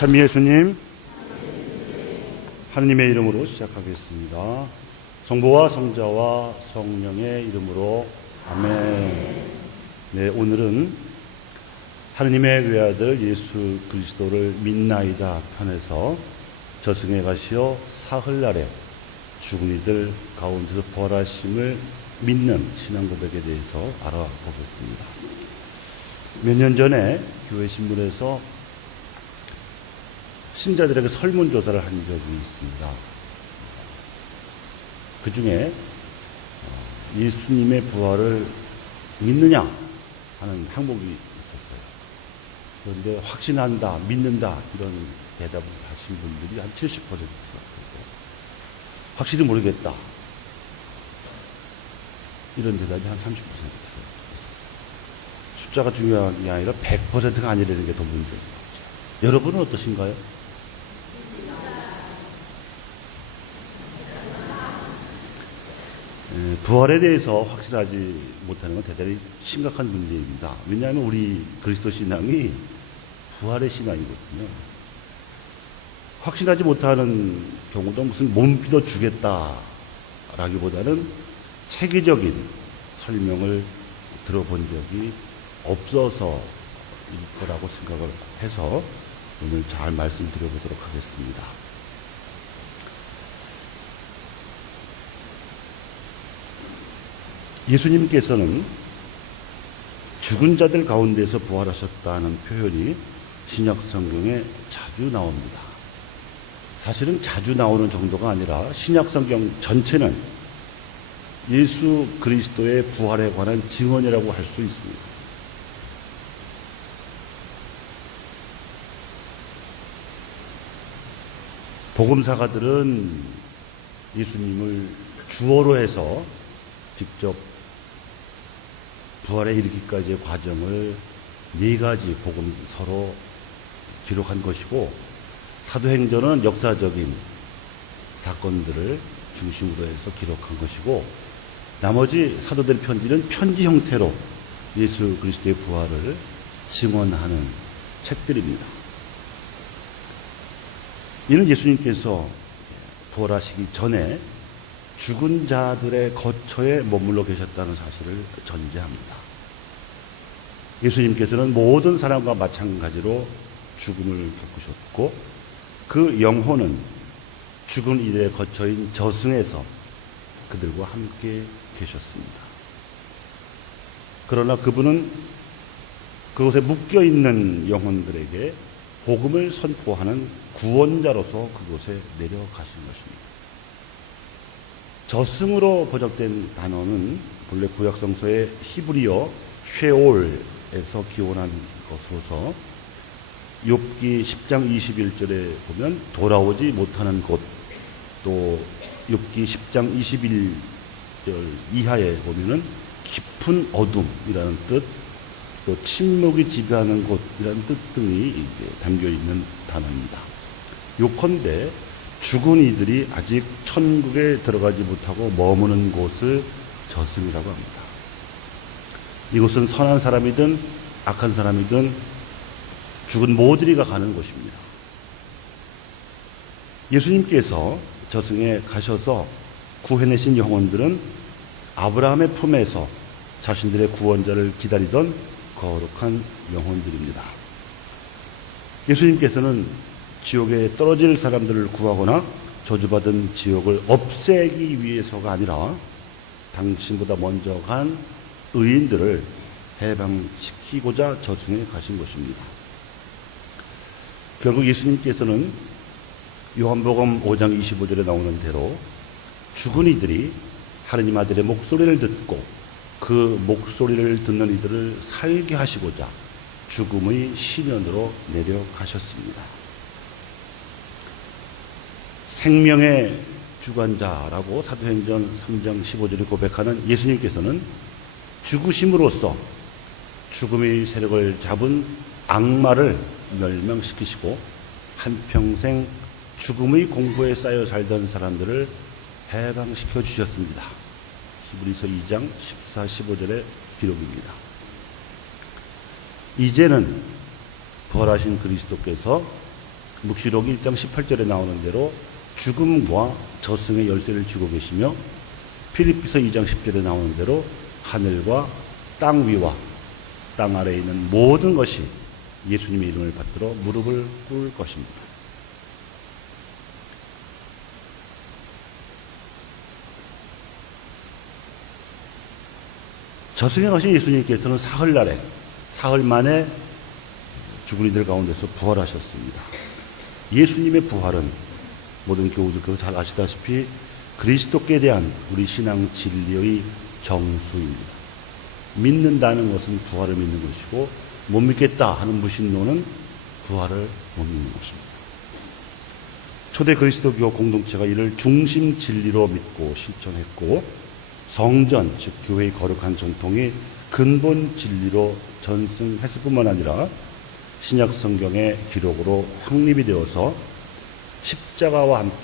참 예수님, 하느님의 이름으로 시작하겠습니다. 성부와 성자와 성령의 이름으로 아멘. 네, 오늘은 하느님의 외아들 예수 그리스도를 믿나이다 편에서 저승에 가시어 사흘날에 죽은 이들 가운데서 부활하심을 믿는 신앙 고백에 대해서 알아보겠습니다. 몇 년 전에 교회 신문에서 신자들에게 설문조사를 한 적이 있습니다. 그 중에 예수님의 부활을 믿느냐 하는 항목이 있었어요. 그런데 확신한다, 믿는다 이런 대답을 하신 분들이 한 70% 있었고, 확실히 모르겠다 이런 대답이 한 30% 있었어요. 숫자가 중요한 게 아니라 100%가 아니라는 게 더 문제죠. 여러분은 어떠신가요? 부활에 대해서 확실하지 못하는 건 대단히 심각한 문제입니다. 왜냐하면 우리 그리스도 신앙이 부활의 신앙이거든요. 확신하지 못하는 경우도 무슨 몸 믿어 주겠다라기보다는 체계적인 설명을 들어본 적이 없어서일 거라고 생각을 해서 오늘 잘 말씀드려보도록 하겠습니다. 예수님께서는 죽은 자들 가운데서 부활하셨다는 표현이 신약 성경에 자주 나옵니다. 사실은 자주 나오는 정도가 아니라 신약 성경 전체는 예수 그리스도의 부활에 관한 증언이라고 할 수 있습니다. 복음사가들은 예수님을 주어로 해서 직접 부활에 이르기까지의 과정을 4가지 복음서로 기록한 것이고, 사도행전은 역사적인 사건들을 중심으로 해서 기록한 것이고, 나머지 사도들 편지는 편지 형태로 예수 그리스도의 부활을 증언하는 책들입니다. 이는 예수님께서 부활하시기 전에 죽은 자들의 거처에 머물러 계셨다는 사실을 전제합니다. 예수님께서는 모든 사람과 마찬가지로 죽음을 겪으셨고, 그 영혼은 죽은 이들의 거처인 저승에서 그들과 함께 계셨습니다. 그러나 그분은 그곳에 묶여있는 영혼들에게 복음을 선포하는 구원자로서 그곳에 내려가신 것입니다. 저승으로 번역된 단어는 본래 구약성서의 히브리어 쉐올에서 기원한 것으로서 욥기 10장 21절에 보면 돌아오지 못하는 곳, 또 욥기 10장 21절 이하에 보면은 깊은 어둠이라는 뜻, 또 침묵이 지배하는 곳이라는 뜻 등이 담겨있는 단어입니다. 요컨대 죽은 이들이 아직 천국에 들어가지 못하고 머무는 곳을 저승이라고 합니다. 이곳은 선한 사람이든 악한 사람이든 죽은 모두가 가는 곳입니다. 예수님께서 저승에 가셔서 구해내신 영혼들은 아브라함의 품에서 자신들의 구원자를 기다리던 거룩한 영혼들입니다. 예수님께서는 지옥에 떨어질 사람들을 구하거나 저주받은 지옥을 없애기 위해서가 아니라 당신보다 먼저 간 의인들을 해방시키고자 저승에 가신 것입니다. 결국 예수님께서는 요한복음 5장 25절에 나오는 대로 죽은 이들이 하느님 아들의 목소리를 듣고 그 목소리를 듣는 이들을 살게 하시고자 죽음의 시련으로 내려가셨습니다. 생명의 주관자라고 사도행전 3장 15절에 고백하는 예수님께서는 죽으심으로써 죽음의 세력을 잡은 악마를 멸망시키시고 한평생 죽음의 공포에 쌓여 살던 사람들을 해방시켜 주셨습니다. 히브리서 2장 14, 15절의 기록입니다. 이제는 부활하신 그리스도께서 묵시록 1장 18절에 나오는 대로 죽음과 저승의 열쇠를 쥐고 계시며, 필립비서 2장 10절에 나오는 대로 하늘과 땅 위와 땅 아래에 있는 모든 것이 예수님의 이름을 받들어 무릎을 꿇을 것입니다. 저승에 가신 예수님께서는 사흘 만에 죽은 이들 가운데서 부활하셨습니다. 예수님의 부활은 모든 교우들께서 잘 아시다시피 그리스도께 대한 우리 신앙 진리의 정수입니다. 믿는다는 것은 부활을 믿는 것이고, 못 믿겠다 하는 무신론은 부활을 못 믿는 것입니다. 초대 그리스도교 공동체가 이를 중심 진리로 믿고 실천했고, 성전, 즉 교회의 거룩한 전통이 근본 진리로 전승했을 뿐만 아니라 신약 성경의 기록으로 확립이 되어서 십자가와 함께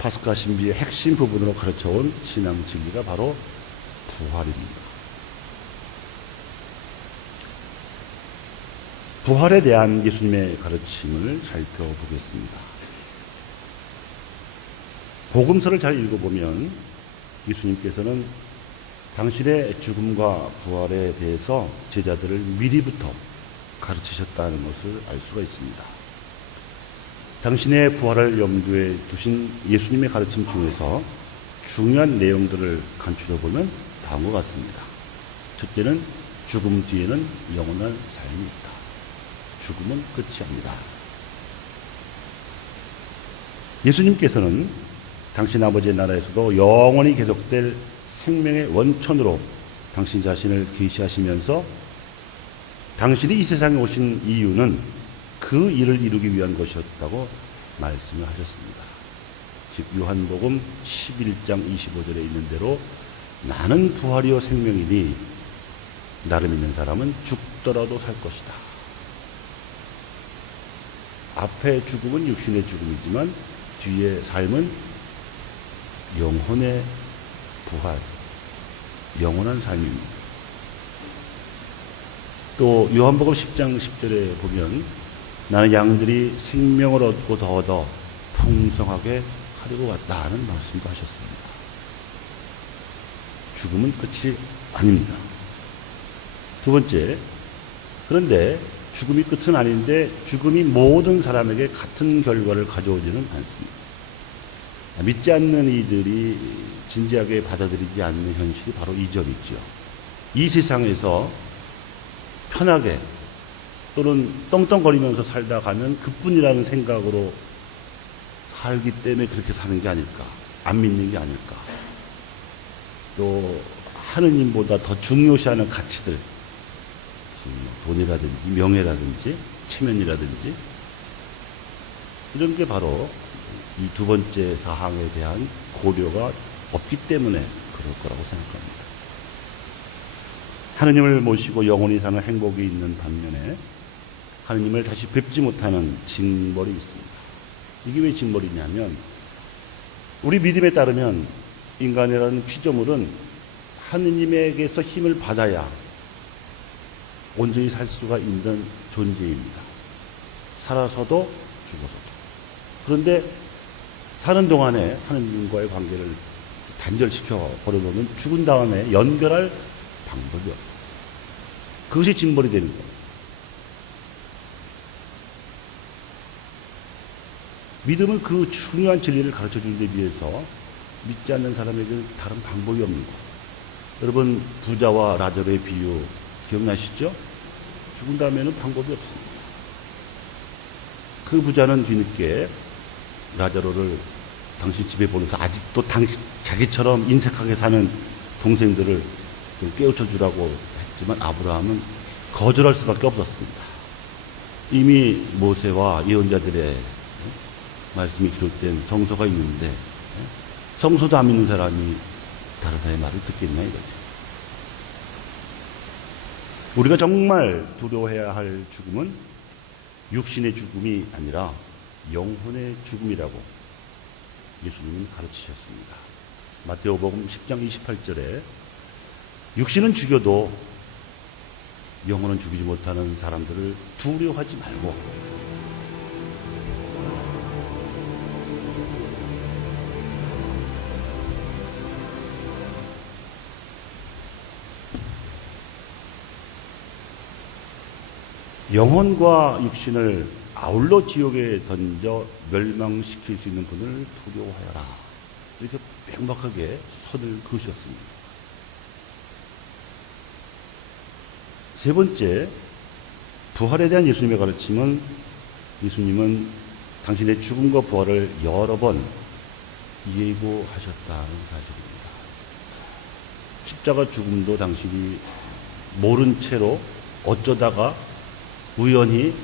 파스카 신비의 핵심 부분으로 가르쳐온 신앙 진리가 바로 부활입니다. 부활에 대한 예수님의 가르침을 살펴보겠습니다. 복음서를 잘 읽어보면 예수님께서는 당신의 죽음과 부활에 대해서 제자들을 미리부터 가르치셨다는 것을 알 수가 있습니다. 당신의 부활을 염두에 두신 예수님의 가르침 중에서 중요한 내용들을 간추려 보면 다음과 같습니다. 첫째는 죽음 뒤에는 영원한 삶이 있다. 죽음은 끝이 아니다. 예수님께서는 당신 아버지의 나라에서도 영원히 계속될 생명의 원천으로 당신 자신을 계시하시면서 당신이 이 세상에 오신 이유는 그 일을 이루기 위한 것이었다고 말씀을 하셨습니다. 즉 요한복음 11장 25절에 있는 대로 나는 부활이요 생명이니 나를 믿는 사람은 죽더라도 살 것이다. 앞에 죽음은 육신의 죽음이지만 뒤에 삶은 영혼의 부활, 영원한 삶입니다. 또 요한복음 10장 10절에 보면 나는 양들이 생명을 얻고 더 얻어 풍성하게 하려고 왔다 하는 말씀도 하셨습니다. 죽음은 끝이 아닙니다. 두 번째, 그런데 죽음이 끝은 아닌데 죽음이 모든 사람에게 같은 결과를 가져오지는 않습니다. 믿지 않는 이들이 진지하게 받아들이지 않는 현실이 바로 이 점이죠. 이 세상에서 편하게 또는 떵떵거리면서 살다 가면 그뿐이라는 생각으로 살기 때문에 그렇게 사는 게 아닐까, 안 믿는 게 아닐까. 또 하느님보다 더 중요시하는 가치들, 돈이라든지 명예라든지 체면이라든지 이런 게 바로 이 두 번째 사항에 대한 고려가 없기 때문에 그럴 거라고 생각합니다. 하느님을 모시고 영원히 사는 행복이 있는 반면에 하느님을 다시 뵙지 못하는 징벌이 있습니다. 이게 왜 징벌이냐면 우리 믿음에 따르면 인간이라는 피조물은 하느님에게서 힘을 받아야 온전히 살 수가 있는 존재입니다. 살아서도 죽어서도. 그런데 사는 동안에 하느님과의 관계를 단절시켜 버려놓으면 죽은 다음에 연결할 방법이 없어요. 그것이 징벌이 되는 거예요. 믿음은 그 중요한 진리를 가르쳐 주기 위해서 믿지 않는 사람에게는 다른 방법이 없는 거예요. 여러분, 부자와 라자로의 비유 기억나시죠? 죽은 다음에는 방법이 없습니다. 그 부자는 뒤늦게 라자로를 당신 집에 보내서 아직도 자기처럼 인색하게 사는 동생들을 깨우쳐 주라고 했지만 아브라함은 거절할 수밖에 없었습니다. 이미 모세와 예언자들의 말씀이 기록된 성서가 있는데 성서도 안 믿는 사람이 다른 사람의 말을 듣겠나 이거죠. 우리가 정말 두려워해야 할 죽음은 육신의 죽음이 아니라 영혼의 죽음이라고 예수님은 가르치셨습니다. 마태오복음 10장 28절에 육신은 죽여도 영혼은 죽이지 못하는 사람들을 두려워하지 말고 영혼과 육신을 아울러 지옥에 던져 멸망시킬 수 있는 분을 두려워하여라. 이렇게 명확하게 선을 그으셨습니다. 세 번째, 부활에 대한 예수님의 가르침은 예수님은 당신의 죽음과 부활을 여러 번 예고하셨다는 사실입니다. 십자가 죽음도 당신이 모른 채로 어쩌다가 우연히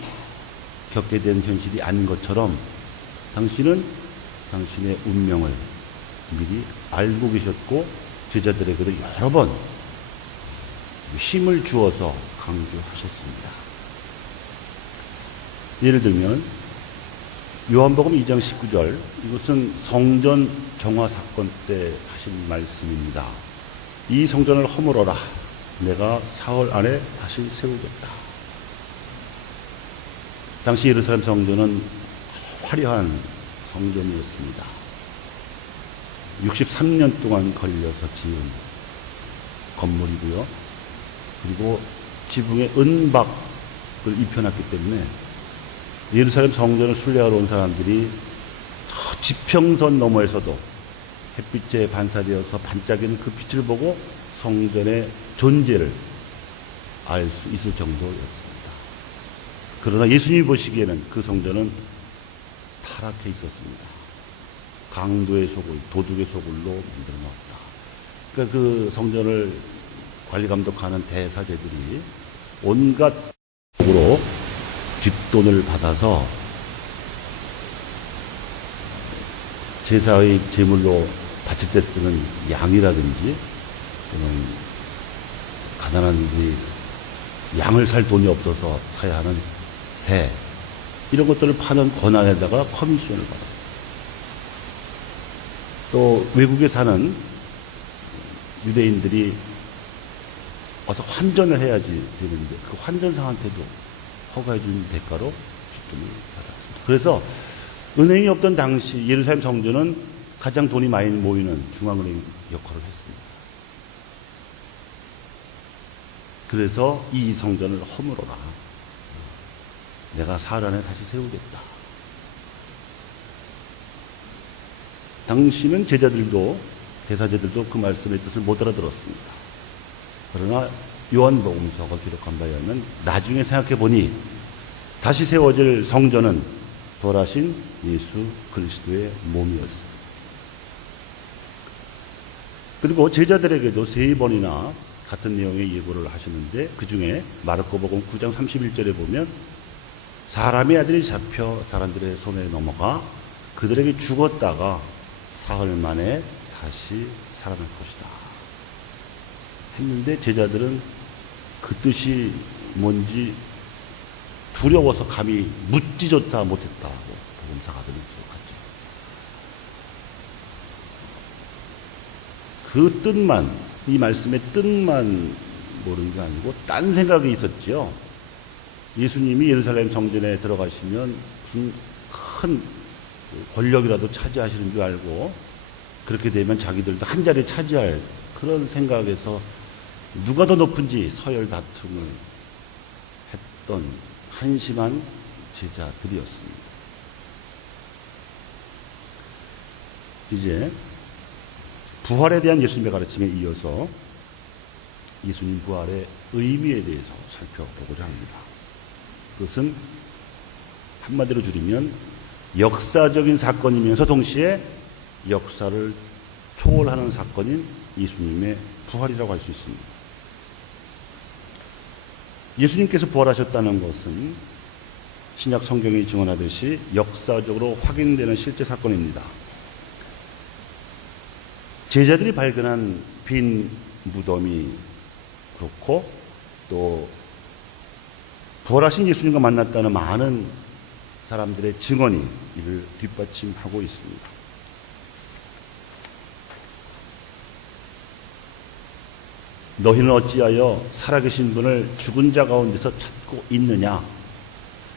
겪게 된 현실이 아닌 것처럼 당신은 당신의 운명을 미리 알고 계셨고 제자들에게도 여러 번 힘을 주어서 강조하셨습니다. 예를 들면 요한복음 2장 19절, 이것은 성전 정화 사건 때 하신 말씀입니다. 이 성전을 허물어라. 내가 사흘 안에 다시 세우겠다. 당시 예루살렘 성전은 화려한 성전이었습니다. 63년 동안 걸려서 지은 건물이고요. 그리고 지붕에 은박을 입혀놨기 때문에 예루살렘 성전을 순례하러 온 사람들이 저 지평선 너머에서도 햇빛에 반사되어서 반짝이는 그 빛을 보고 성전의 존재를 알 수 있을 정도였습니다. 그러나 예수님이 보시기에는 그 성전은 타락해 있었습니다. 강도의 소굴, 도둑의 소굴로 만들어 놓았다. 그러니까 그 성전을 관리 감독하는 대사제들이 온갖 으로 뒷돈을 받아서 제사의 제물로 바칠 때 쓰는 양이라든지 또는 가난한 이들이 양을 살 돈이 없어서 사야 하는 새, 이런 것들을 파는 권한에다가 커미션을 받았어요. 또 외국에 사는 유대인들이 와서 환전을 해야지 되는데 그 환전상한테도 허가해 준 대가로 뒷돈을 받았습니다. 그래서 은행이 없던 당시 예루살렘 성전은 가장 돈이 많이 모이는 중앙은행 역할을 했습니다. 그래서 이 성전을 허물어라. 내가 사흘 안에 다시 세우겠다. 당시는 제자들도 대사제들도 그 말씀의 뜻을 못 알아들었습니다. 그러나 요한복음서가 기록한 바에 의하면 나중에 생각해 보니 다시 세워질 성전은 돌아신 예수 그리스도의 몸이었습니다. 그리고 제자들에게도 3번이나 같은 내용의 예고를 하셨는데 그 중에 마르코복음 9장 31절에 보면 사람의 아들이 잡혀 사람들의 손에 넘어가 그들에게 죽었다가 사흘 만에 다시 살아날 것이다 했는데 제자들은 그 뜻이 뭔지 두려워서 감히 묻지조차 못했다고 복음사가들이 기록하죠. 그 뜻만, 이 말씀의 뜻만 모르는 게 아니고 딴 생각이 있었죠. 예수님이 예루살렘 성전에 들어가시면 무슨 큰 권력이라도 차지하시는 줄 알고 그렇게 되면 자기들도 한 자리 차지할 그런 생각에서 누가 더 높은지 서열 다툼을 했던 한심한 제자들이었습니다. 이제 부활에 대한 예수님의 가르침에 이어서 예수님 부활의 의미에 대해서 살펴보고자 합니다. 그것은 한마디로 줄이면 역사적인 사건이면서 동시에 역사를 초월하는 사건인 예수님의 부활이라고 할 수 있습니다. 예수님께서 부활하셨다는 것은 신약 성경이 증언하듯이 역사적으로 확인되는 실제 사건입니다. 제자들이 발견한 빈 무덤이 그렇고 또 부활하신 예수님과 만났다는 많은 사람들의 증언이 이를 뒷받침하고 있습니다. 너희는 어찌하여 살아계신 분을 죽은 자 가운데서 찾고 있느냐?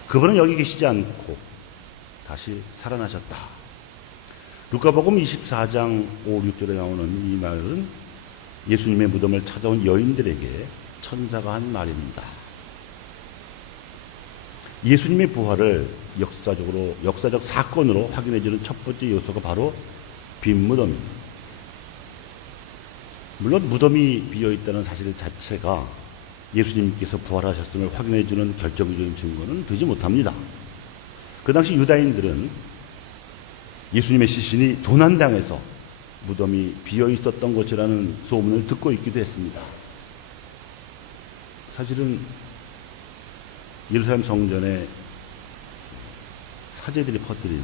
그분은 여기 계시지 않고 다시 살아나셨다. 루카복음 24장 5, 6절에 나오는 이 말은 예수님의 무덤을 찾아온 여인들에게 천사가 한 말입니다. 예수님의 부활을 역사적 사건으로 확인해주는 첫 번째 요소가 바로 빈 무덤입니다. 물론 무덤이 비어있다는 사실 자체가 예수님께서 부활하셨음을 확인해주는 결정적인 증거는 되지 못합니다. 그 당시 유다인들은 예수님의 시신이 도난당해서 무덤이 비어있었던 것이라는 소문을 듣고 있기도 했습니다. 사실은 예루살렘 성전에 사제들이 퍼뜨린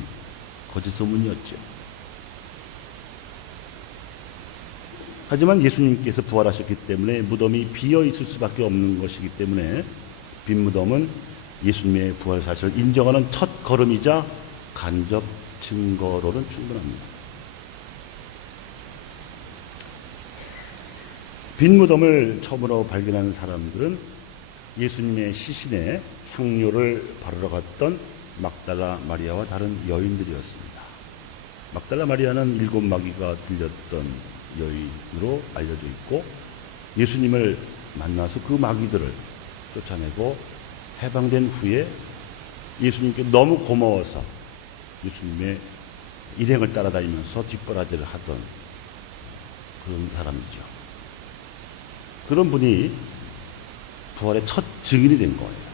거짓 소문이었죠. 하지만 예수님께서 부활하셨기 때문에 무덤이 비어 있을 수밖에 없는 것이기 때문에 빈 무덤은 예수님의 부활 사실을 인정하는 첫 걸음이자 간접 증거로는 충분합니다. 빈 무덤을 처음으로 발견한 사람들은 예수님의 시신에 향료를 바르러 갔던 막달라 마리아와 다른 여인들이었습니다. 막달라 마리아는 7마귀가 들렸던 여인으로 알려져 있고 예수님을 만나서 그 마귀들을 쫓아내고 해방된 후에 예수님께 너무 고마워서 예수님의 일행을 따라다니면서 뒷바라지를 하던 그런 사람이죠. 그런 분이 부활의 첫 증인이 된 거예요.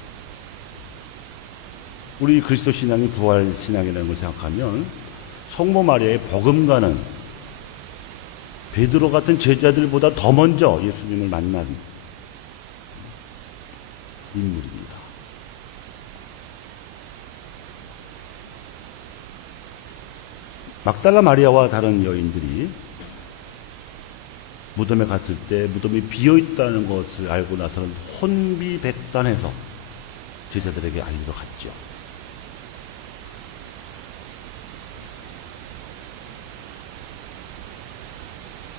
우리 그리스도 신앙이 부활 신앙이라는 걸 생각하면 성모 마리아의 버금가는 베드로 같은 제자들보다 더 먼저 예수님을 만난 인물입니다. 막달라 마리아와 다른 여인들이 무덤에 갔을 때 무덤이 비어있다는 것을 알고 나서는 혼비백산해서 제자들에게 알리러 갔죠.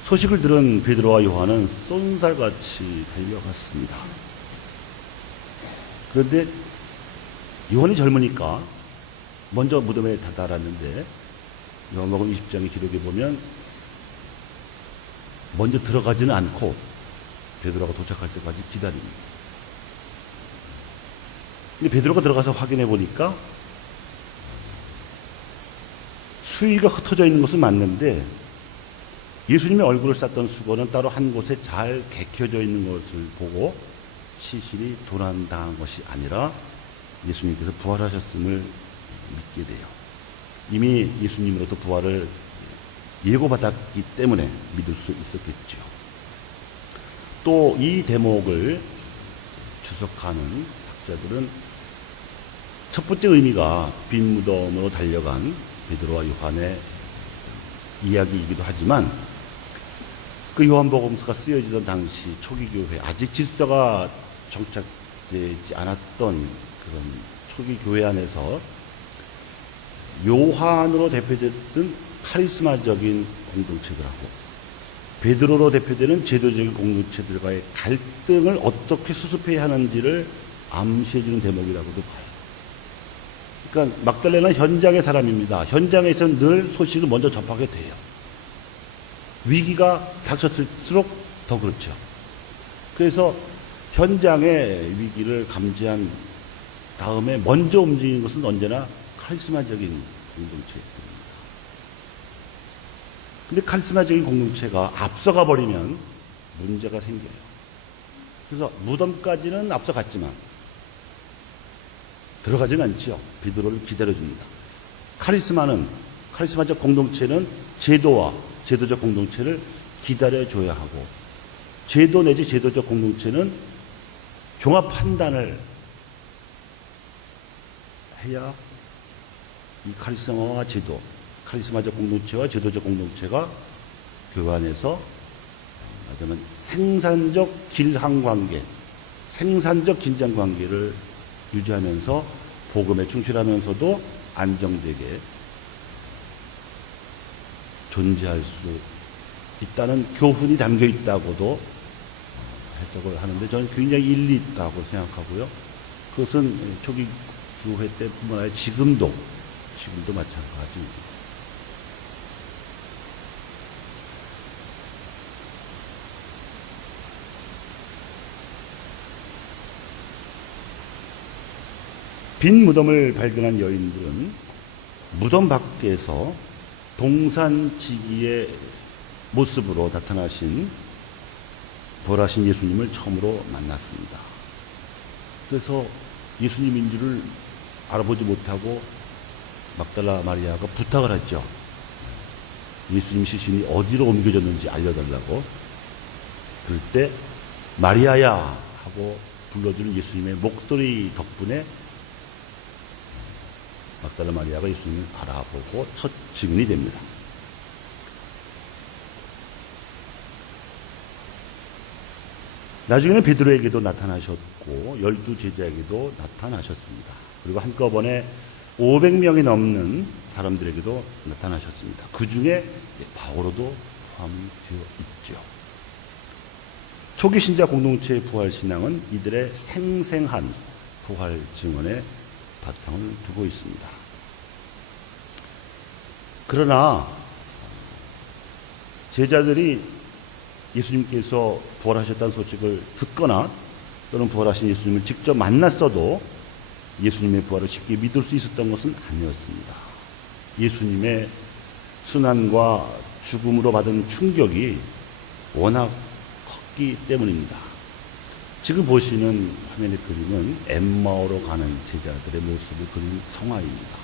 소식을 들은 베드로와 요한은 쏜살같이 달려갔습니다. 그런데 요한이 젊으니까 먼저 무덤에 다다랐는데 요한복음 20장의 기록에 보면 먼저 들어가지는 않고 베드로가 도착할 때까지 기다립니다. 근데 베드로가 들어가서 확인해 보니까 수의가 흩어져 있는 것은 맞는데 예수님의 얼굴을 쌌던 수건은 따로 한 곳에 잘 개켜져 있는 것을 보고 시신이 도난당한 것이 아니라 예수님께서 부활하셨음을 믿게 돼요. 이미 예수님으로부터 부활을 예고받았기 때문에 믿을 수 있었겠죠. 또 이 대목을 주석하는 학자들은 첫 번째 의미가 빈 무덤으로 달려간 베드로와 요한의 이야기이기도 하지만 그 요한복음서가 쓰여지던 당시 초기 교회, 아직 질서가 정착되지 않았던 그런 초기 교회 안에서 요한으로 대표됐던 카리스마적인 공동체들하고 베드로로 대표되는 제도적인 공동체들과의 갈등을 어떻게 수습해야 하는지를 암시해주는 대목이라고도 봐요. 그러니까 막달레는 현장의 사람입니다. 현장에서는 늘 소식을 먼저 접하게 돼요. 위기가 닥쳤을수록 더 그렇죠. 그래서 현장의 위기를 감지한 다음에 먼저 움직이는 것은 언제나 카리스마적인 공동체입니다. 근데 카리스마적인 공동체가 앞서가 버리면 문제가 생겨요. 그래서 무덤까지는 앞서갔지만 들어가지는 않죠. 베드로를 기다려줍니다. 카리스마적 공동체는 제도적 공동체를 기다려줘야 하고 제도 내지 제도적 공동체는 종합 판단을 해야 이 카리스마적 공동체와 제도적 공동체가 교회 안에서 말하자면 생산적 길항 관계, 생산적 긴장 관계를 유지하면서 복음에 충실하면서도 안정되게 존재할 수 있다는 교훈이 담겨 있다고도 해석을 하는데 저는 굉장히 일리 있다고 생각하고요. 그것은 초기 교회 때뿐만 아니라 지금도 마찬가지입니다. 빈 무덤을 발견한 여인들은 무덤 밖에서 동산지기의 모습으로 나타나신 부활하신 예수님을 처음으로 만났습니다. 그래서 예수님인 줄을 알아보지 못하고 막달라 마리아가 부탁을 했죠. 예수님 시신이 어디로 옮겨졌는지 알려달라고. 그럴 때 마리아야 하고 불러주는 예수님의 목소리 덕분에 막달라 마리아가 예수님을 알아보고 첫 증인이 됩니다. 나중에는 베드로에게도 나타나셨고 12제자에게도 나타나셨습니다. 그리고 한꺼번에 500명이 넘는 사람들에게도 나타나셨습니다. 그 중에 바오로도 포함되어 있죠. 초기 신자 공동체의 부활 신앙은 이들의 생생한 부활 증언에 바탕을 두고 있습니다. 그러나 제자들이 예수님께서 부활하셨다는 소식을 듣거나 또는 부활하신 예수님을 직접 만났어도 예수님의 부활을 쉽게 믿을 수 있었던 것은 아니었습니다. 예수님의 순환과 죽음으로 받은 충격이 워낙 컸기 때문입니다. 지금 보시는 화면의 그림은 엠마오로 가는 제자들의 모습을 그린 성화입니다.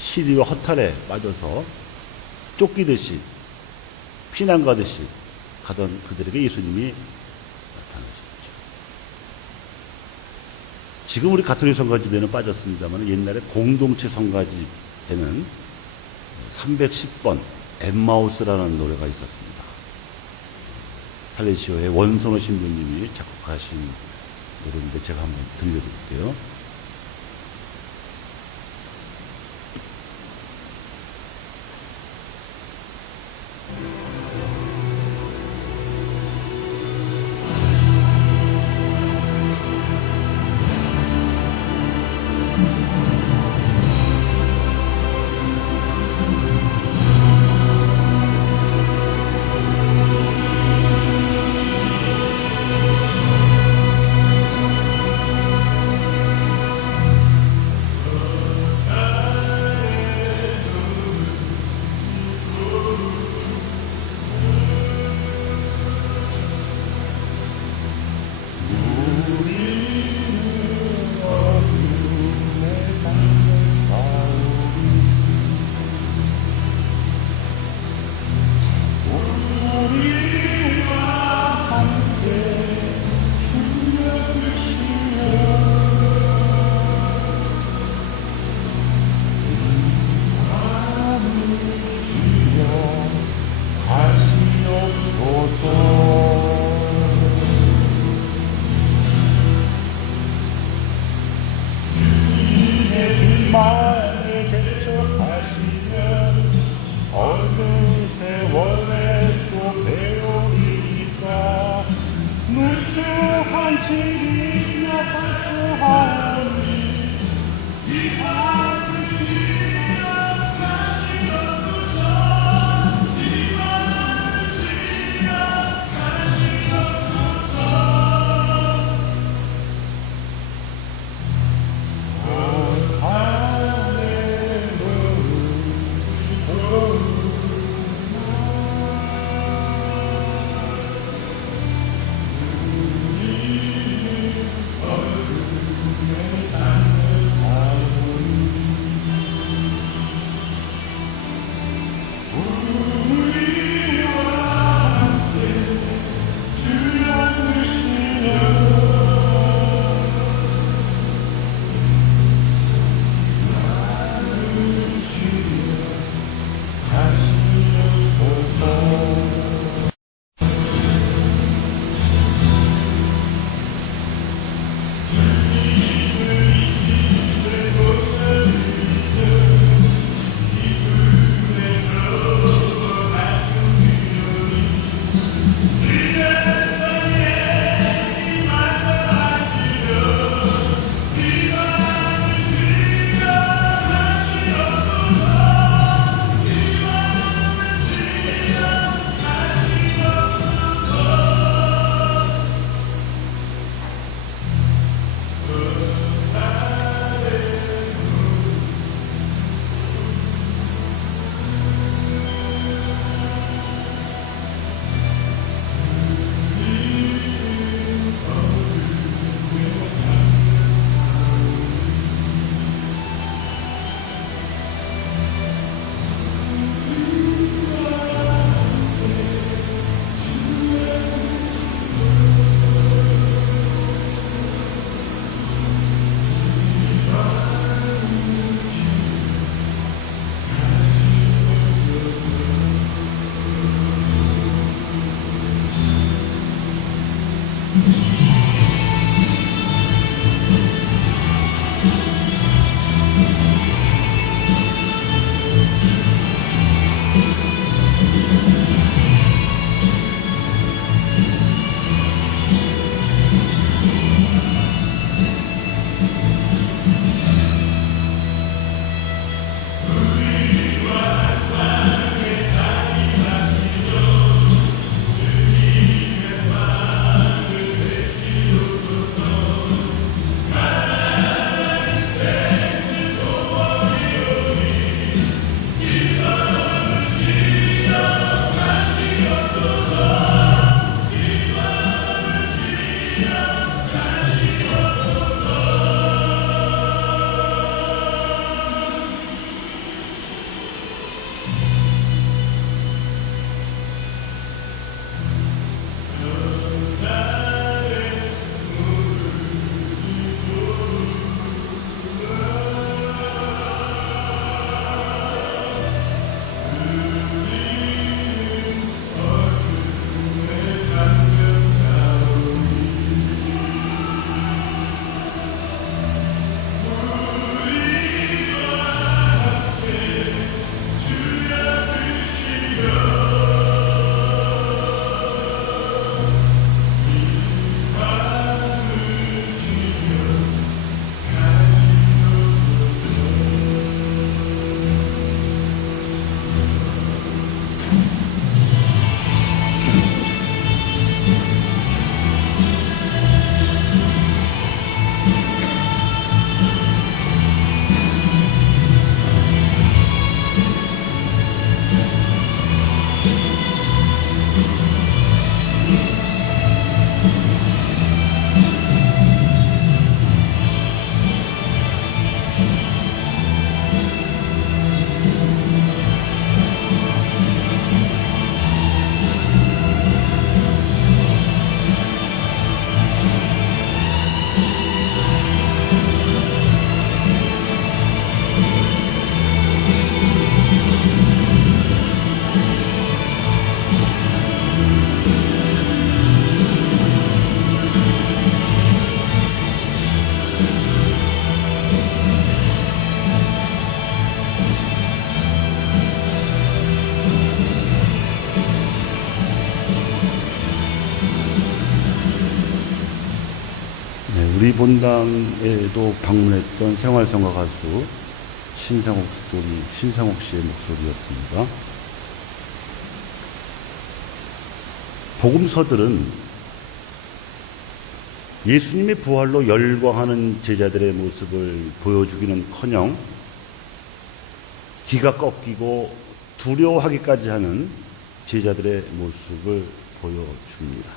시리와 허탈에 빠져서 쫓기듯이 피난 가듯이 가던 그들에게 예수님이 나타나셨죠. 지금 우리 가톨릭 성가집에는 빠졌습니다만 옛날에 공동체 성가집에는 310번 엠마우스라는 노래가 있었습니다. 살레시오의 원선호 신부님이 작곡하신 노래인데 제가 한번 들려드릴게요. 마음에 대처하시면 어느 세월에 또 배우리까 누추한 질이나 발수하니 이 밤을 지나 다시 없어서 이 밤을 지나 다시 없어서 우리 본당에도 방문했던 생활성가 가수 신상옥 씨의 목소리였습니다. 복음서들은 예수님의 부활로 열광하는 제자들의 모습을 보여주기는커녕 기가 꺾이고 두려워하기까지 하는 제자들의 모습을 보여줍니다.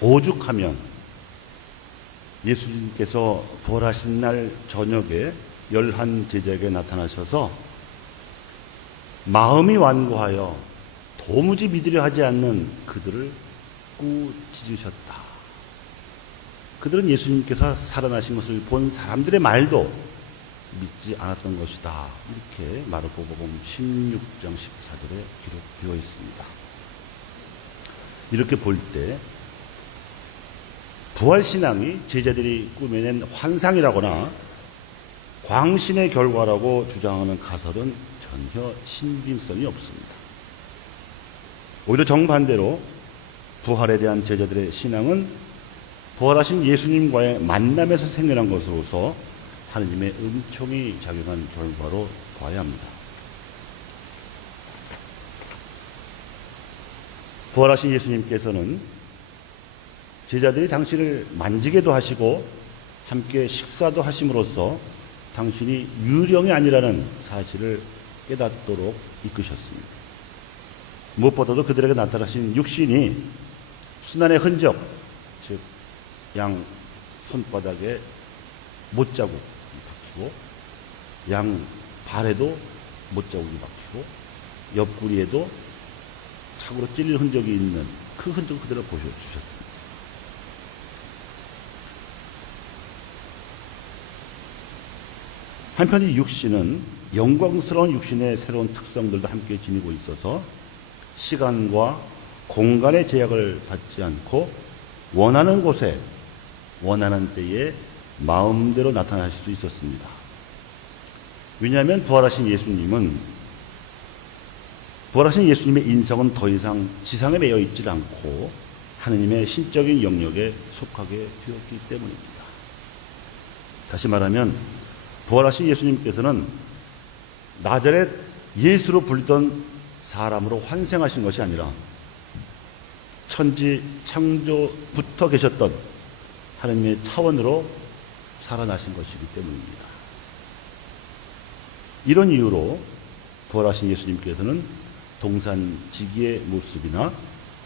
오죽하면 예수님께서 부활하신 날 저녁에 11 제자에게 나타나셔서 마음이 완고하여 도무지 믿으려 하지 않는 그들을 꾸짖으셨다. 그들은 예수님께서 살아나신 것을 본 사람들의 말도 믿지 않았던 것이다. 이렇게 마르코복음 16장 14절에 기록되어 있습니다. 이렇게 볼 때 부활신앙이 제자들이 꾸며낸 환상이라거나 광신의 결과라고 주장하는 가설은 전혀 신빙성이 없습니다. 오히려 정반대로 부활에 대한 제자들의 신앙은 부활하신 예수님과의 만남에서 생겨난 것으로서 하느님의 은총이 작용한 결과로 봐야 합니다. 부활하신 예수님께서는 제자들이 당신을 만지게도 하시고 함께 식사도 하심으로써 당신이 유령이 아니라는 사실을 깨닫도록 이끄셨습니다. 무엇보다도 그들에게 나타나신 육신이 순환의 흔적, 즉 양 손바닥에 못자국이 박히고 양 발에도 못자국이 박히고 옆구리에도 착으로 찔릴 흔적이 있는 그 흔적을 그대로 보여주셨습니다. 한편 이 육신은 영광스러운 육신의 새로운 특성들도 함께 지니고 있어서 시간과 공간의 제약을 받지 않고 원하는 곳에 원하는 때에 마음대로 나타나실 수 있었습니다. 왜냐하면 부활하신 예수님의 인성은 더 이상 지상에 매여 있지 않고 하느님의 신적인 영역에 속하게 되었기 때문입니다. 다시 말하면 부활하신 예수님께서는 나자렛 예수로 불리던 사람으로 환생하신 것이 아니라 천지 창조부터 계셨던 하느님의 차원으로 살아나신 것이기 때문입니다. 이런 이유로 부활하신 예수님께서는 동산지기의 모습이나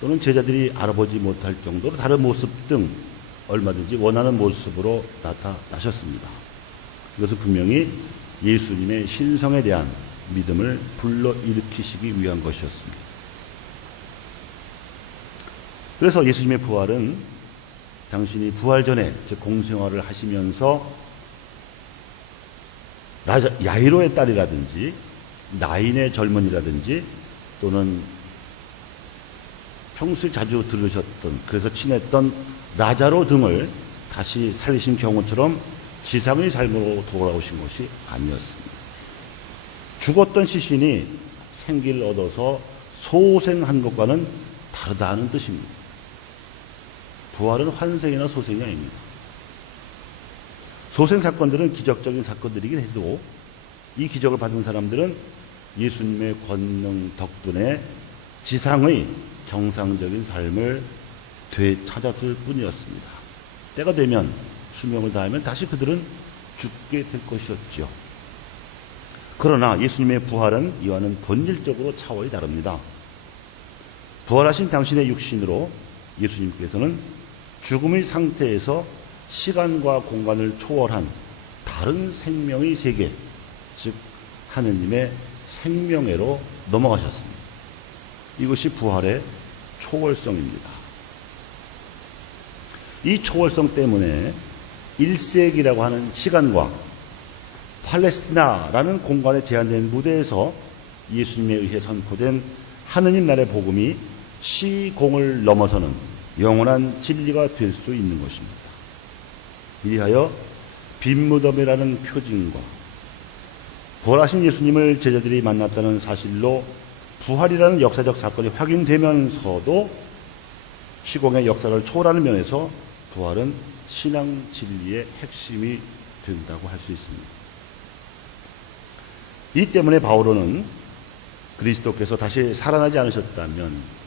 또는 제자들이 알아보지 못할 정도로 다른 모습 등 얼마든지 원하는 모습으로 나타나셨습니다. 이것은 분명히 예수님의 신성에 대한 믿음을 불러일으키시기 위한 것이었습니다. 그래서 예수님의 부활은 당신이 부활 전에 즉 공생활을 하시면서 야이로의 딸이라든지 나인의 젊은이라든지 또는 평소에 자주 들으셨던 그래서 친했던 라자로 등을 다시 살리신 경우처럼 지상의 삶으로 돌아오신 것이 아니었습니다. 죽었던 시신이 생기를 얻어서 소생한 것과는 다르다는 뜻입니다. 부활은 환생이나 소생이 아닙니다. 소생 사건들은 기적적인 사건들이긴 해도 이 기적을 받은 사람들은 예수님의 권능 덕분에 지상의 정상적인 삶을 되찾았을 뿐이었습니다. 때가 되면 수명을 다하면 다시 그들은 죽게 될 것이었죠. 그러나 예수님의 부활은 이와는 본질적으로 차원이 다릅니다. 부활하신 당신의 육신으로 예수님께서는 죽음의 상태에서 시간과 공간을 초월한 다른 생명의 세계, 즉 하느님의 생명애로 넘어가셨습니다. 이것이 부활의 초월성입니다. 이 초월성 때문에 1세기라고 하는 시간과 팔레스티나라는 공간에 제한된 무대에서 예수님에 의해 선포된 하느님 나라의 복음이 시공을 넘어서는 영원한 진리가 될 수 있는 것입니다. 이리하여 빈무덤이라는 표징과 부활하신 예수님을 제자들이 만났다는 사실로 부활이라는 역사적 사건이 확인되면서도 시공의 역사를 초월하는 면에서 부활은 신앙 진리의 핵심이 된다고 할 수 있습니다. 이 때문에 바오로는 그리스도께서 다시 살아나지 않으셨다면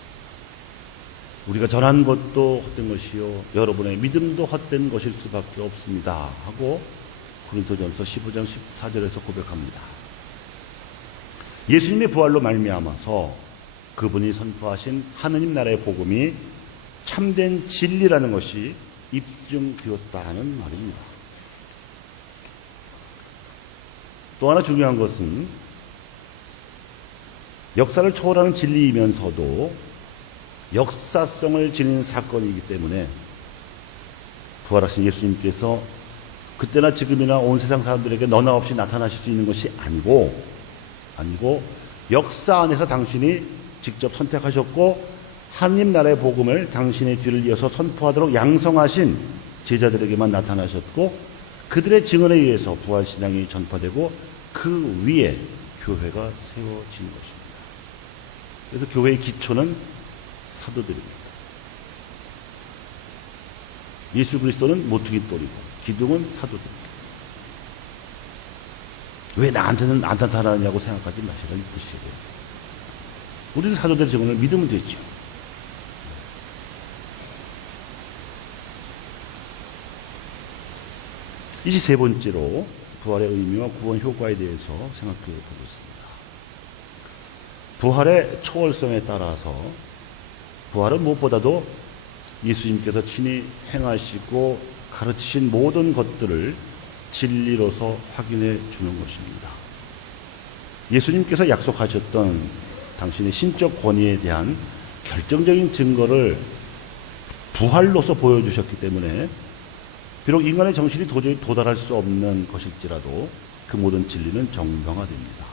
우리가 전한 것도 헛된 것이요 여러분의 믿음도 헛된 것일 수밖에 없습니다 하고 고린도전서 15장 14절에서 고백합니다. 예수님의 부활로 말미암아서 그분이 선포하신 하느님 나라의 복음이 참된 진리라는 것이 입증되었다는 말입니다. 또 하나 중요한 것은 역사를 초월하는 진리이면서도 역사성을 지닌 사건이기 때문에 부활하신 예수님께서 그때나 지금이나 온 세상 사람들에게 너나 없이 나타나실 수 있는 것이 아니고 역사 안에서 당신이 직접 선택하셨고 하느님 나라의 복음을 당신의 뒤를 이어서 선포하도록 양성하신 제자들에게만 나타나셨고 그들의 증언에 의해서 부활신앙이 전파되고 그 위에 교회가 세워진 것입니다. 그래서 교회의 기초는 사도들입니다. 예수 그리스도는 모퉁이 돌이고 기둥은 사도들입니다. 왜 나한테는 안 나타나냐고 생각하지 마시라는 뜻이에요. 우리는 사도들의 증언을 믿으면 되죠. 이제 세 번째로 부활의 의미와 구원 효과에 대해서 생각해 보겠습니다. 부활의 초월성에 따라서 부활은 무엇보다도 예수님께서 친히 행하시고 가르치신 모든 것들을 진리로서 확인해 주는 것입니다. 예수님께서 약속하셨던 당신의 신적 권위에 대한 결정적인 증거를 부활로서 보여주셨기 때문에 비록 인간의 정신이 도저히 도달할 수 없는 것일지라도 그 모든 진리는 정당화됩니다.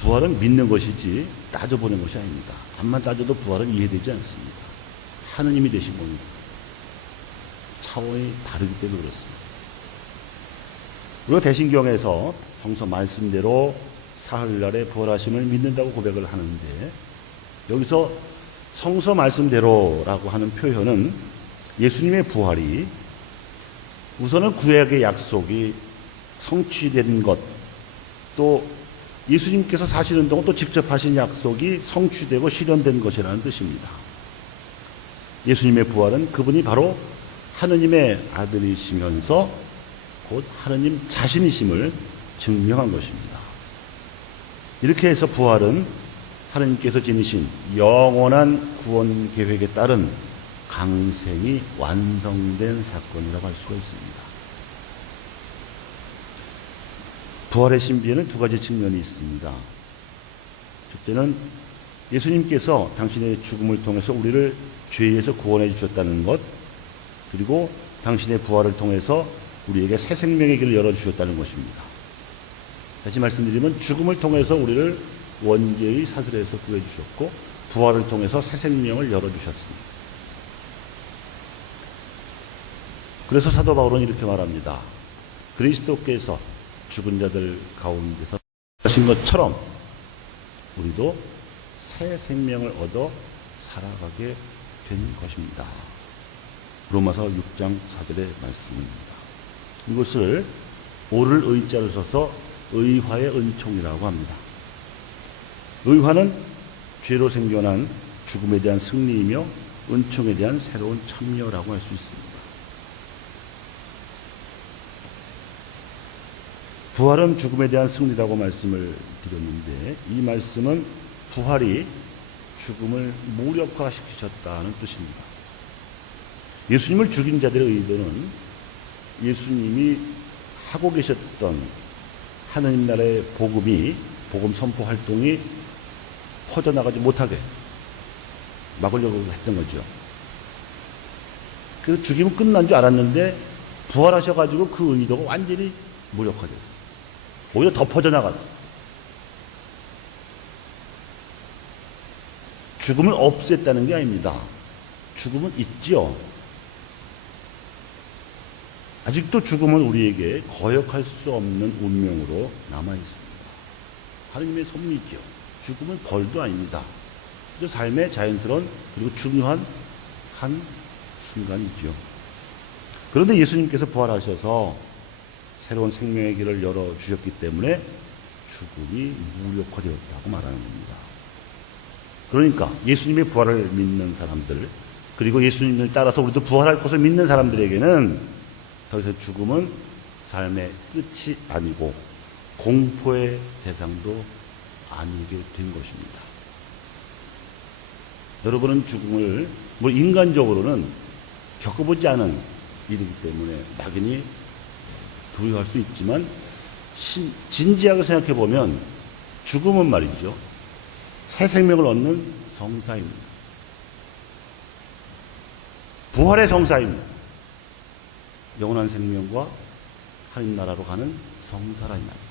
부활은 믿는 것이지 따져보는 것이 아닙니다. 암만 따져도 부활은 이해되지 않습니다. 하느님이 되신 겁니다. 차원이 다르기 때문에 그렇습니다. 우리가 대신경에서 성서 말씀대로 사흘날에 부활하심을 믿는다고 고백을 하는데 여기서 성서 말씀대로라고 하는 표현은 예수님의 부활이 우선은 구약의 약속이 성취된 것, 또 예수님께서 사시는 동안 또 직접 하신 약속이 성취되고 실현된 것이라는 뜻입니다. 예수님의 부활은 그분이 바로 하느님의 아들이시면서 곧 하느님 자신이심을 증명한 것입니다. 이렇게 해서 부활은 하느님께서 지니신 영원한 구원 계획에 따른 강생이 완성된 사건이라고 할 수가 있습니다. 부활의 신비에는 두 가지 측면이 있습니다. 첫째는 예수님께서 당신의 죽음을 통해서 우리를 죄에서 구원해 주셨다는 것, 그리고 당신의 부활을 통해서 우리에게 새 생명의 길을 열어주셨다는 것입니다. 다시 말씀드리면 죽음을 통해서 우리를 원죄의 사슬에서 구해주셨고 부활을 통해서 새 생명을 열어주셨습니다. 그래서 사도 바울은 이렇게 말합니다. 그리스도께서 죽은 자들 가운데서 하신 것처럼 우리도 새 생명을 얻어 살아가게 된 것입니다. 로마서 6장 4절의 말씀입니다. 이것을 오를 의자를 써서 의화의 은총이라고 합니다. 의화는 죄로 생겨난 죽음에 대한 승리이며 은총에 대한 새로운 참여라고 할 수 있습니다. 부활은 죽음에 대한 승리라고 말씀을 드렸는데 이 말씀은 부활이 죽음을 무력화시키셨다는 뜻입니다. 예수님을 죽인 자들의 의도는 예수님이 하고 계셨던 하느님 나라의 복음 선포 활동이 퍼져나가지 못하게 막으려고 했던 거죠. 그래서 죽임은 끝난 줄 알았는데 부활하셔가지고 그 의도가 완전히 무력화됐어요. 오히려 더 퍼져나갔어요. 죽음을 없앴다는 게 아닙니다. 죽음은 있죠. 아직도 죽음은 우리에게 거역할 수 없는 운명으로 남아있습니다. 하느님의 섭리죠. 죽음은 벌도 아닙니다. 삶의 자연스러운 그리고 중요한 한 순간이지요. 그런데 예수님께서 부활하셔서 새로운 생명의 길을 열어주셨기 때문에 죽음이 무력화되었다고 말하는 겁니다. 그러니까 예수님의 부활을 믿는 사람들, 그리고 예수님을 따라서 우리도 부활할 것을 믿는 사람들에게는 더 이상 죽음은 삶의 끝이 아니고 공포의 대상도 아니게 된 것입니다. 여러분은 죽음을 인간적으로는 겪어보지 않은 일이기 때문에 막연히 두려워할 수 있지만 진지하게 생각해 보면 죽음은 말이죠, 새 생명을 얻는 성사입니다. 부활의 성사입니다. 영원한 생명과 하나님 나라로 가는 성사라 이 말이죠.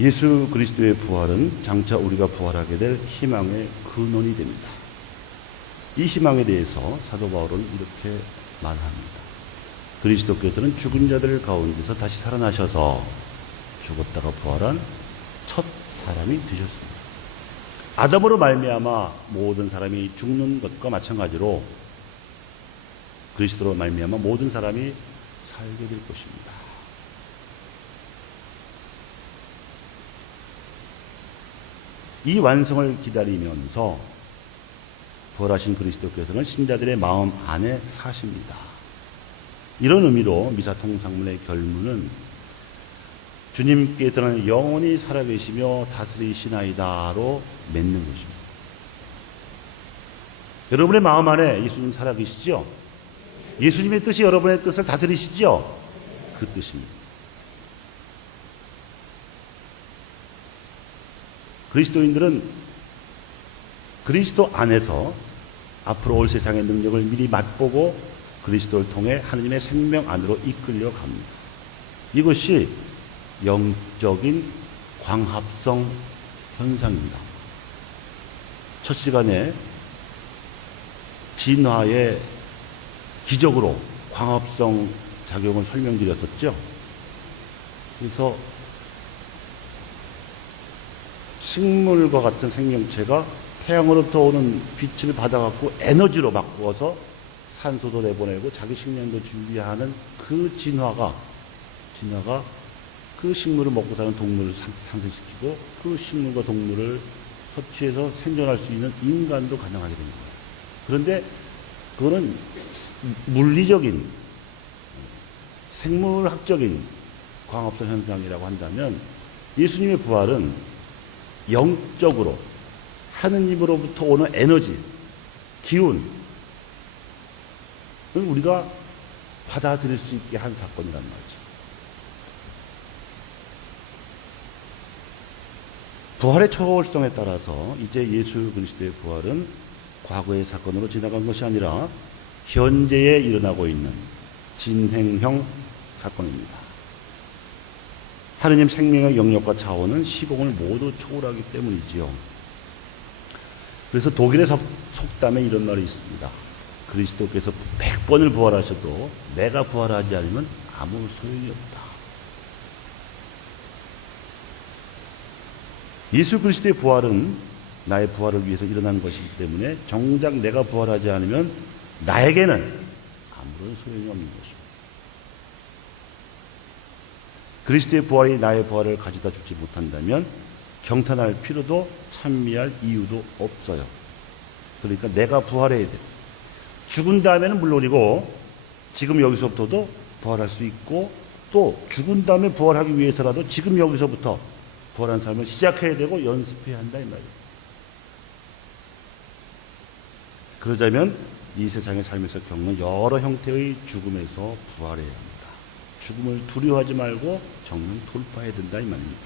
예수 그리스도의 부활은 장차 우리가 부활하게 될 희망의 근원이 됩니다. 이 희망에 대해서 사도 바울은 이렇게 말합니다. 그리스도께서는 죽은 자들 가운데서 다시 살아나셔서 죽었다가 부활한 첫 사람이 되셨습니다. 아담으로 말미암아 모든 사람이 죽는 것과 마찬가지로 그리스도로 말미암아 모든 사람이 살게 될 것입니다. 이 완성을 기다리면서 부활하신 그리스도께서는 신자들의 마음 안에 사십니다. 이런 의미로 미사 통상문의 결문은 주님께서는 영원히 살아계시며 다스리시나이다로 맺는 것입니다. 여러분의 마음 안에 예수님 살아계시죠? 예수님의 뜻이 여러분의 뜻을 다스리시죠? 그 뜻입니다. 그리스도인들은 그리스도 안에서 앞으로 올 세상의 능력을 미리 맛보고 그리스도를 통해 하느님의 생명 안으로 이끌려 갑니다. 이것이 영적인 광합성 현상입니다. 첫 시간에 진화의 기적으로 광합성 작용을 설명드렸었죠. 그래서 식물과 같은 생명체가 태양으로부터 오는 빛을 받아갖고 에너지로 바꾸어서 산소도 내보내고 자기 식량도 준비하는 그 진화가 그 식물을 먹고 사는 동물을 상승시키고 그 식물과 동물을 섭취해서 생존할 수 있는 인간도 가능하게 된 거예요. 그런데 그거는 물리적인 생물학적인 광합성 현상이라고 한다면 예수님의 부활은 영적으로 하느님으로부터 오는 에너지, 기운을 우리가 받아들일 수 있게 한 사건이란 말이죠. 부활의 초월성에 따라서 이제 예수 그리스도의 부활은 과거의 사건으로 지나간 것이 아니라 현재에 일어나고 있는 진행형 사건입니다. 하느님 생명의 영역과 차원은 시공을 모두 초월하기 때문이지요. 그래서 독일의 속담에 이런 말이 있습니다. 그리스도께서 100번을 부활하셔도 내가 부활하지 않으면 아무 소용이 없다. 예수 그리스도의 부활은 나의 부활을 위해서 일어난 것이기 때문에 정작 내가 부활하지 않으면 나에게는 아무런 소용이 없는 것입니다. 그리스도의 부활이 나의 부활을 가져다 주지 못한다면 경탄할 필요도 찬미할 이유도 없어요. 그러니까 내가 부활해야 돼. 죽은 다음에는 물론이고 지금 여기서부터도 부활할 수 있고 또 죽은 다음에 부활하기 위해서라도 지금 여기서부터 부활한 삶을 시작해야 되고 연습해야 한다 이 말이에요. 그러자면 이 세상의 삶에서 겪는 여러 형태의 죽음에서 부활해야 합니다. 죽음을 두려워하지 말고 정면 돌파해야 된다 이 말입니다.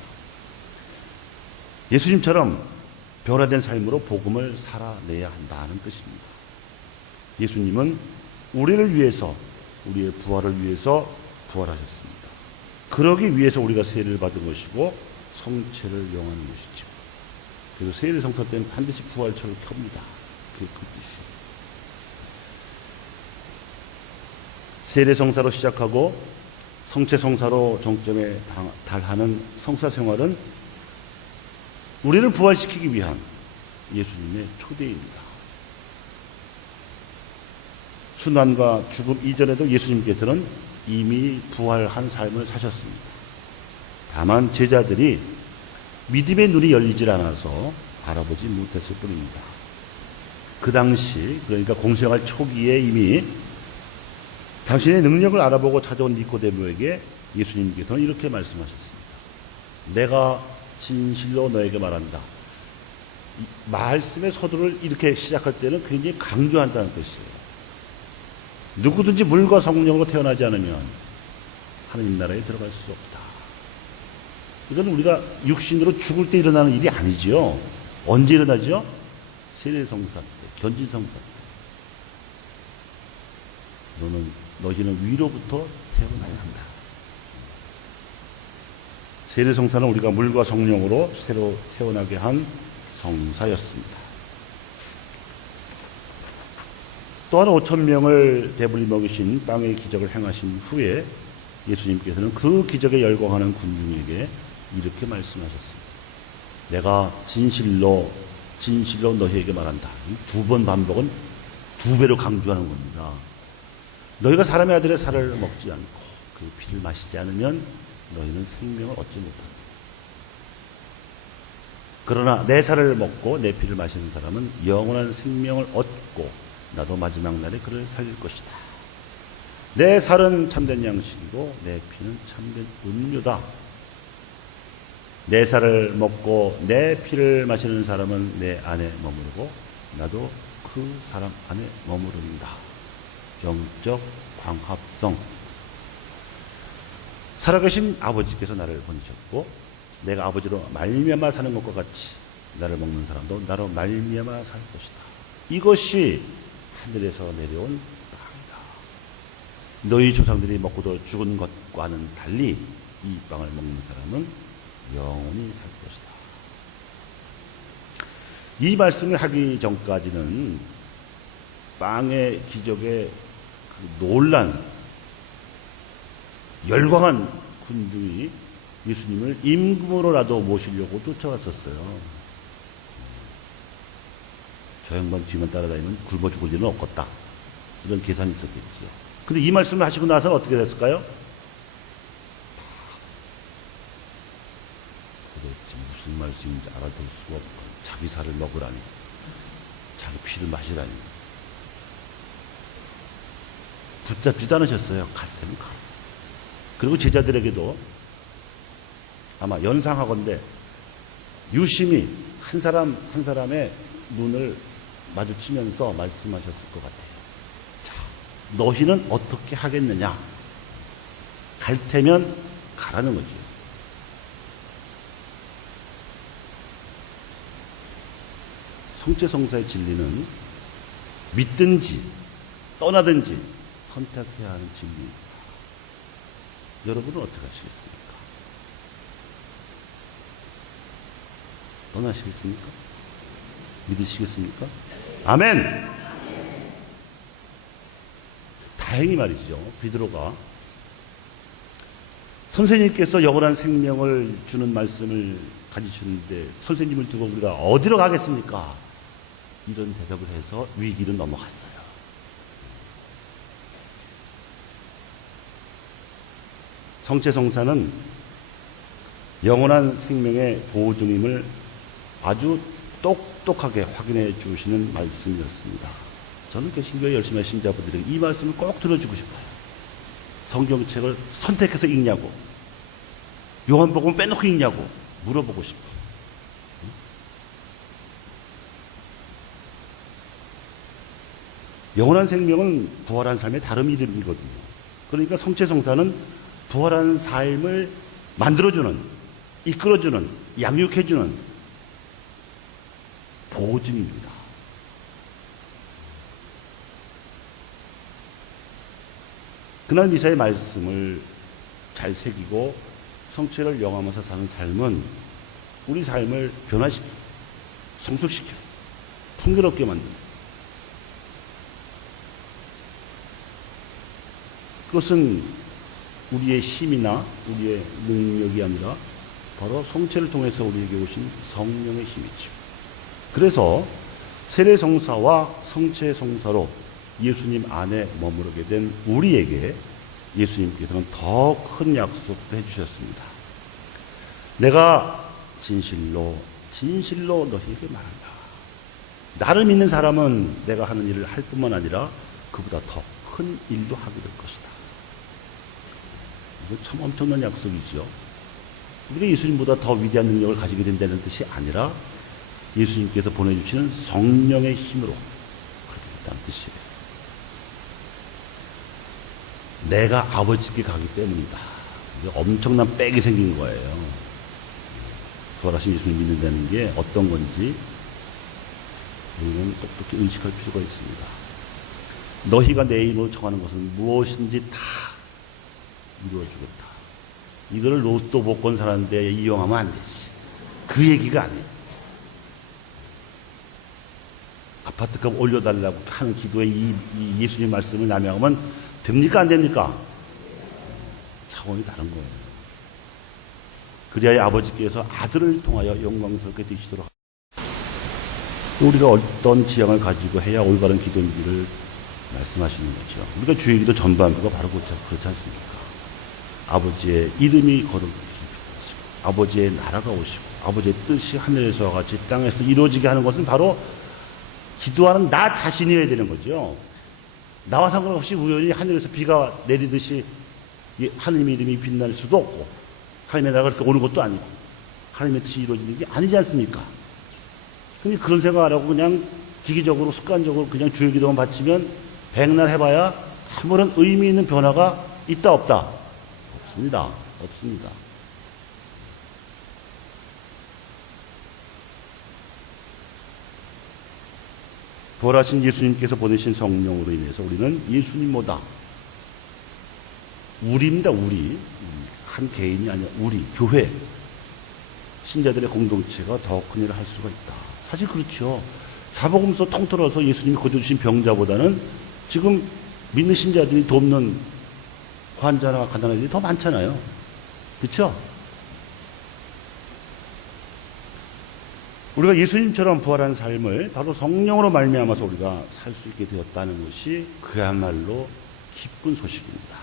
예수님처럼 변화된 삶으로 복음을 살아내야 한다는 뜻입니다. 예수님은 우리를 위해서, 우리의 부활을 위해서 부활하셨습니다. 그러기 위해서 우리가 세례를 받은 것이고 성체를 영하는 것이죠. 그래서 세례 성사 때는 반드시 부활처를 켭니다. 그게 그 뜻이에요. 세례 성사로 시작하고 성체 성사로 정점에 달하는 성사 생활은 우리를 부활시키기 위한 예수님의 초대입니다. 순환과 죽음 이전에도 예수님께서는 이미 부활한 삶을 사셨습니다. 다만 제자들이 믿음의 눈이 열리질 않아서 알아보지 못했을 뿐입니다. 그 당시, 그러니까 공생활 초기에 이미 당신의 능력을 알아보고 찾아온 니코데모에게 예수님께서는 이렇게 말씀하셨습니다. 내가 진실로 너에게 말한다. 말씀의 서두를 이렇게 시작할 때는 굉장히 강조한다는 뜻이에요. 누구든지 물과 성령으로 태어나지 않으면 하느님 나라에 들어갈 수 없다. 이건 우리가 육신으로 죽을 때 일어나는 일이 아니죠. 언제 일어나죠? 세례성사 때, 견진성사 때. 너희는 위로부터 태어나야 한다. 세례성사는 우리가 물과 성령으로 새로 태어나게 한 성사였습니다. 또한 5,000명을 배불리 먹이신 빵의 기적을 행하신 후에 예수님께서는 그 기적에 열광하는 군중에게 이렇게 말씀하셨습니다. 내가 진실로 너희에게 말한다. 두 번 반복은 두 배로 강조하는 겁니다. 너희가 사람의 아들의 살을 먹지 않고 그 피를 마시지 않으면 너희는 생명을 얻지 못한다. 그러나 내 살을 먹고 내 피를 마시는 사람은 영원한 생명을 얻고 나도 마지막 날에 그를 살릴 것이다. 내 살은 참된 양식이고 내 피는 참된 음료다. 내 살을 먹고 내 피를 마시는 사람은 내 안에 머무르고 나도 그 사람 안에 머무른다. 영적 광합성. 살아계신 아버지께서 나를 보내셨고 내가 아버지로 말미암아 사는 것과 같이 나를 먹는 사람도 나로 말미암아 살 것이다. 이것이 하늘에서 내려온 빵이다. 너희 조상들이 먹고도 죽은 것과는 달리 이 빵을 먹는 사람은 영원히 살 것이다. 이 말씀을 하기 전까지는 빵의 기적에 그 놀란 열광한 군중이 예수님을 임금으로라도 모시려고 쫓아왔었어요. 저 양반 뒤만 따라다니면 굶어 죽을 일은 없겠다. 이런 계산이 있었겠죠. 근데 이 말씀을 하시고 나서는 어떻게 됐을까요? 도대체 무슨 말씀인지 알아들 수가 없고 자기 살을 먹으라니 자기 피를 마시라니 붙잡지도 않으셨어요. 갈 때는 가. 그리고 제자들에게도 아마 연상하건대 유심히 한 사람 한 사람의 눈을 마주치면서 말씀하셨을 것 같아요. 자, 너희는 어떻게 하겠느냐? 갈 테면 가라는 거죠. 성체성사의 진리는 믿든지 떠나든지 선택해야 하는 진리입니다. 여러분은 어떻게 하시겠습니까? 떠나시겠습니까? 믿으시겠습니까? 아멘! 다행히 말이죠. 베드로가 선생님께서 영원한 생명을 주는 말씀을 가지시는데 선생님을 두고 우리가 어디로 가겠습니까? 이런 대답을 해서 위기를 넘어갔어요. 성체성사는 영원한 생명의 보증임을 아주 똑똑하게 확인해 주시는 말씀이었습니다. 저는 개신교에 열심히 하신 신자분들에게 이 말씀을 꼭 들어주고 싶어요. 성경책을 선택해서 읽냐고, 요한복음 빼놓고 읽냐고 물어보고 싶어요. 영원한 생명은 부활한 삶의 다른 이름이거든요. 그러니까 성체성사는 부활한 삶을 만들어주는, 이끌어주는, 양육해주는 보증입니다. 그날 미사의 말씀을 잘 새기고 성체를 영하면서 사는 삶은 우리 삶을 변화시켜, 성숙시켜, 풍요롭게 만듭니다. 그것은 우리의 힘이나 우리의 능력이 아니라 바로 성체를 통해서 우리에게 오신 성령의 힘이죠. 그래서 세례성사와 성체성사로 예수님 안에 머무르게 된 우리에게 예수님께서는 더 큰 약속도 해주셨습니다. 내가 진실로 너희에게 말한다. 나를 믿는 사람은 내가 하는 일을 할 뿐만 아니라 그보다 더 큰 일도 하게 될 것이다. 이거 참 엄청난 약속이죠. 우리가 예수님보다 더 위대한 능력을 가지게 된다는 뜻이 아니라 예수님께서 보내주시는 성령의 힘으로 그렇게 됐다는 뜻이에요. 내가 아버지께 가기 때문이다. 엄청난 빽이 생긴 거예요. 부활하신 예수님 믿는다는 게 어떤 건지 우리는 똑똑히 의식할 필요가 있습니다. 너희가 내 이름으로 정하는 것은 무엇인지 다 이루어주겠다. 이거를 로또 복권 사는데 이용하면 안 되지. 그 얘기가 아니에요. 아파트값 올려달라고 하는 기도에 이 예수님 말씀을 남용하면 됩니까? 안 됩니까? 차원이 다른 거예요. 그리하여 아버지께서 아들을 통하여 영광스럽게 되시도록 우리가 어떤 지향을 가지고 해야 올바른 기도인지를 말씀하시는 거죠. 우리가 주의 기도 전반부가 바로 그렇지 않습니까? 아버지의 이름이 거룩히 빛나시고 아버지의 나라가 오시고 아버지의 뜻이 하늘에서와 같이 땅에서 이루어지게 하는 것은 바로 기도하는 나 자신이어야 되는 거죠. 나와 상관없이 우연히 하늘에서 비가 내리듯이 하나님의 이름이 빛날 수도 없고 하나님의 나라가 그렇게 오는 것도 아니고 하나님의 뜻이 이루어지는 게 아니지 않습니까? 근데 그런 생각 안 하고 그냥 기기적으로 습관적으로 그냥 주의 기도만 바치면 백날 해봐야 아무런 의미 있는 변화가 있다 없다? 없습니다. 없습니다. 부활하신 예수님께서 보내신 성령으로 인해서 우리는 예수님보다 우리입니다. 우리 한 개인이 아니라 우리 교회 신자들의 공동체가 더 큰 일을 할 수가 있다. 사실 그렇죠. 사복음서 통틀어서 예수님이 거두신 병자보다는 지금 믿는 신자들이 돕는 환자나 가난한 애들이 더 많잖아요. 그렇죠? 우리가 예수님처럼 부활한 삶을 바로 성령으로 말미암아서 우리가 살 수 있게 되었다는 것이 그야말로 기쁜 소식입니다.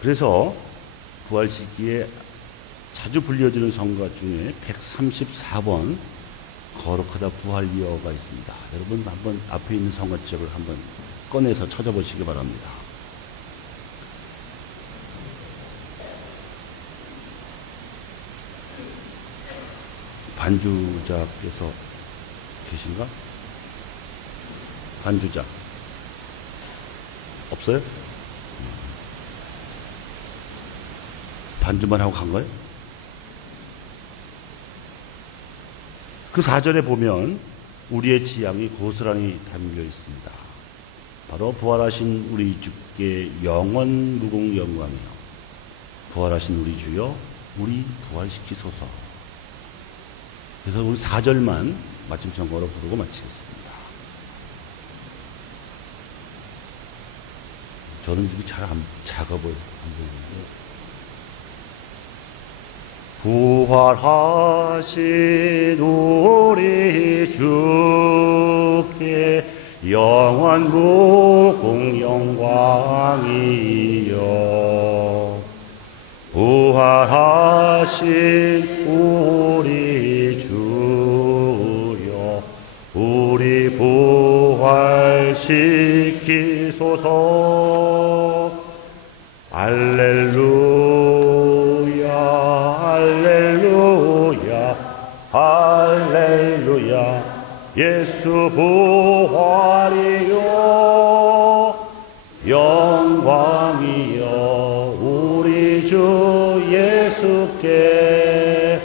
그래서 부활 시기에 자주 불려지는 성가 중에 134번 거룩하다 부활이여가 있습니다. 여러분 한번 앞에 있는 성가책을 한번 꺼내서 찾아보시기 바랍니다. 반주자께서 계신가? 반주자 없어요? 반주만 하고 간 거예요? 그 4절에 보면 우리의 지향이 고스란히 담겨 있습니다. 바로 부활하신 우리 주께 영원 무궁 영광이요 부활하신 우리 주여 우리 부활시키소서. 그래서 우리 4절만 마침 전거로 부르고 마치겠습니다. 저는 이게 잘 작아 보여서 안 보이는데 부활하신 우리 주께 영원 무궁 영광이요 부활하신 우리 주여 우리 부활시키소서. 할렐루야 할렐루야 할렐루야 예수 부활이요 영광이요 우리 주 예수께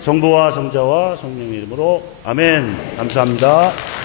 성부와 성자와 성령의 이름으로 아멘. 감사합니다.